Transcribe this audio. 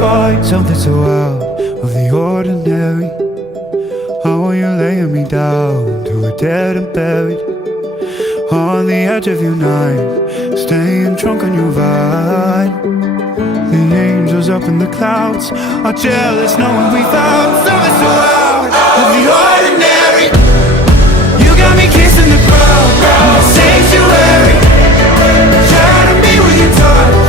find something so out of the ordinary. How are you laying me down to a dead and buried on the edge of your night, staying drunk on your vine. The angels up in the clouds are jealous knowing we found something so out of the ordinary. You got me kissing the ground in the sanctuary, trying to be with your touch.